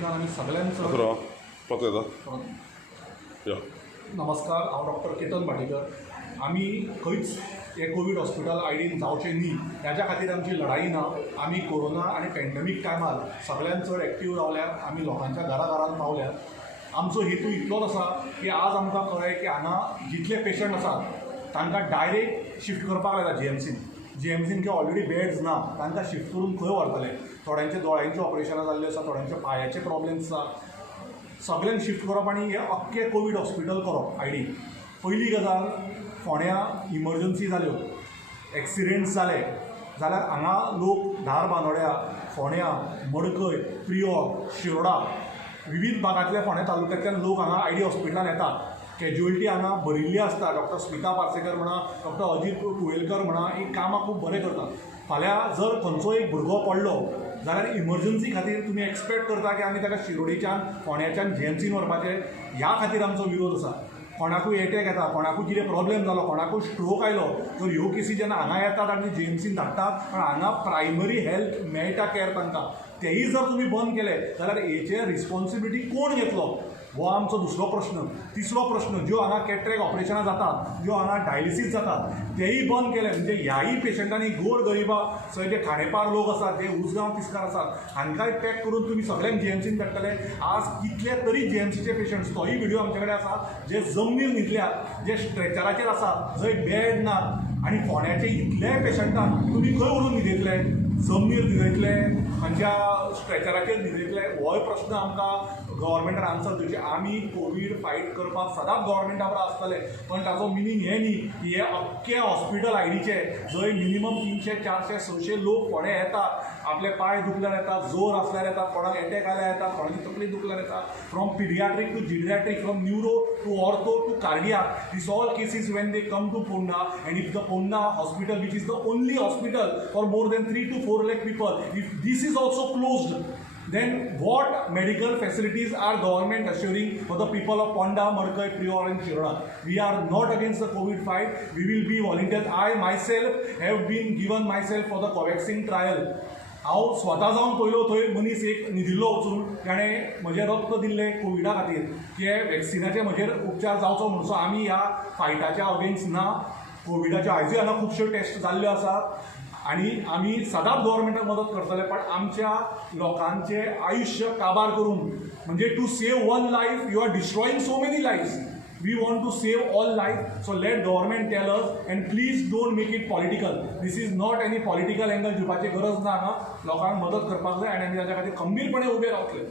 पद्दतींतल्यान आमी सगळ्यांचो नमस्कार, हांव डॉक्टर केतन भाटीकर। आमी खंयच हे कोवीड हॉस्पिटल आयडीन जावचें न्ही ह्याच्या खातीर आमची लढाई ना। आमी कोरोना आनी पॅन्डेमीक टायमार सगळ्यान चड एक्टीव रावल्यात, आमी लोकांच्या घराघरांत पावल्यात। आमचो हेतू इतलोच आसा की आज आमकां कळ्ळें की हांगा जितले पेशंट आसात तांकां डायरेक्ट शिफ्ट करपाक लायला जीएमसीन ऑलरेडी बेड्स ना, तांकां शिफ्ट करून खंय व्हरतले। थोड्यांचे दोळ्यांची ऑपरेशनां जाल्लीं आसा, थोड्यांचे पांयाचे प्रॉब्लेम्स आसा, सगळ्यांक शिफ्ट करप आनी हे अख्खें कोवीड हॉस्पिटल करप आयडी। पयली गजाल, फोंड्या इमर्जन्सी जाल्यो, एक्सिडेंट्स जाले जाल्यार हांगा लोक धारबांदोड्या, फोंड्या, मडकय, प्रियोर, शिरोडा विविध भागांतले फोंड्या तालुक्यांतल्यान लोक हांगा आयडी हॉस्पिटलान येतात। कॅज्युअलिटी हांगा भरिल्ली आसता। डॉक्टर स्मिता पार्सेकर म्हणा, डॉक्टर अजीत कुयेलकर म्हणा, ही कामां खूब बरें करतात। फाल्यां जर खंयचो एक भुरगो पडलो जाल्यार इमर्जन्सी खातीर तुमी एक्सपेक्ट करता की आमी ताका शिरोडेच्यान फोंड्याच्यान जीएमसीन व्हरपाचें। ह्या खातीर आमचो विरोध आसा। कोणाकूय एटॅक येता, कोणाकूय कितें प्रॉब्लेम जालो, कोणाकूय स्ट्रोक आयलो, तर ह्यो केसी जेन्ना हांगा येतात आनी जीएमसीन धाडटात, पण हांगा प्रायमरी हेल्थ मेळटा कॅर तांकां, तेही जर तुमी बंद केले जाल्यार हेचेर रिस्पॉन्सिबिलिटी कोण घेतलो हो आमचो दुसरो प्रश्न। तिसरो प्रश्न, ज्यो हांगा कॅट्रेक ऑपरेशनां जातात, ज्यो हांगा डायलिसीस जातात, तेही बंद केले म्हणजे ह्याही पेशंटांनी गोर गरिबा थंय जे खाडेपार लोक आसात, जे उसगांव तिस्कार आसात, हांकांय पॅक करून तुमी सगळ्यांक जीएमसीन धाडटले। आज कितले तरी जीएमसीचे पेशंट्स, तोही व्हिडिओ आमचे कडेन आसा, जे जमनीर न्हिदल्यात, जे स्ट्रेचराचेर आसात, जंय बेड नात, आनी फोंड्याचे इतले पेशंटांक तुमी खंय व्हरून न्हिदयतले? जमनीर न्हिदयतले, खंयच्या स्ट्रेचराचेर न्हिदयतले? होय प्रश्न आमकां गव्हर्मेंटान आन्सर दिवचे। आमी कोवीड फायट करपाक सदांच गव्हर्मेंटा बरोबर आसतले, पण ताचो मिनींग हें न्ही की हे अख्खे हॉस्पिटल आयडीचे, जंय मिनिमम 300, 400, 600 लोक फोंड्या येतात, आपले पाय दुखल्यार येतात, जोर आसल्यार येतात, कोणाक एटॅक आयल्यार येतात, कोणाची तकली दुखल्यार येतात, from paediatric to geriatric, from neuro to ortho to cardiac, these all cases when they come to Ponda, and if the Ponda hospital, which is the only hospital for more than 3 to 4 lakh people, if this is also closed, then what medical facilities are government assuring for the people of Ponda, Madkai, Prior and Shiroda? We are not against the COVID fight. We will be volunteers. I myself have been given myself for the Covaxin trial. हांव स्वता जावन पयलो थंय मनीस एक न्हिदिल्लो वचून, ताणें म्हजें रक्त दिल्लें कोविडा खातीर की हे वॅक्सिनाचे म्हजेर उपचार जावचो म्हणून। सो आमी ह्या फायटाच्या अगेन्स्ट ना। कोविडाचे आयजूय हांगा खुबश्यो टेस्ट जाल्ल्यो आसात आनी आमी सदांच गव्हर्मेंटाक मदत करतले, पण आमच्या लोकांचे आयुश्य काबार करून, म्हणजे to save one life you are destroying so many lifes. We want to save all life, so let government tell us, and please don't make it political. This is not any political angle. दिवपाची गरज ना हांगा, लोकांक मदत करपाक जाय आनी आमी ताच्या खातीर खंबीरपणे उबे रावतले।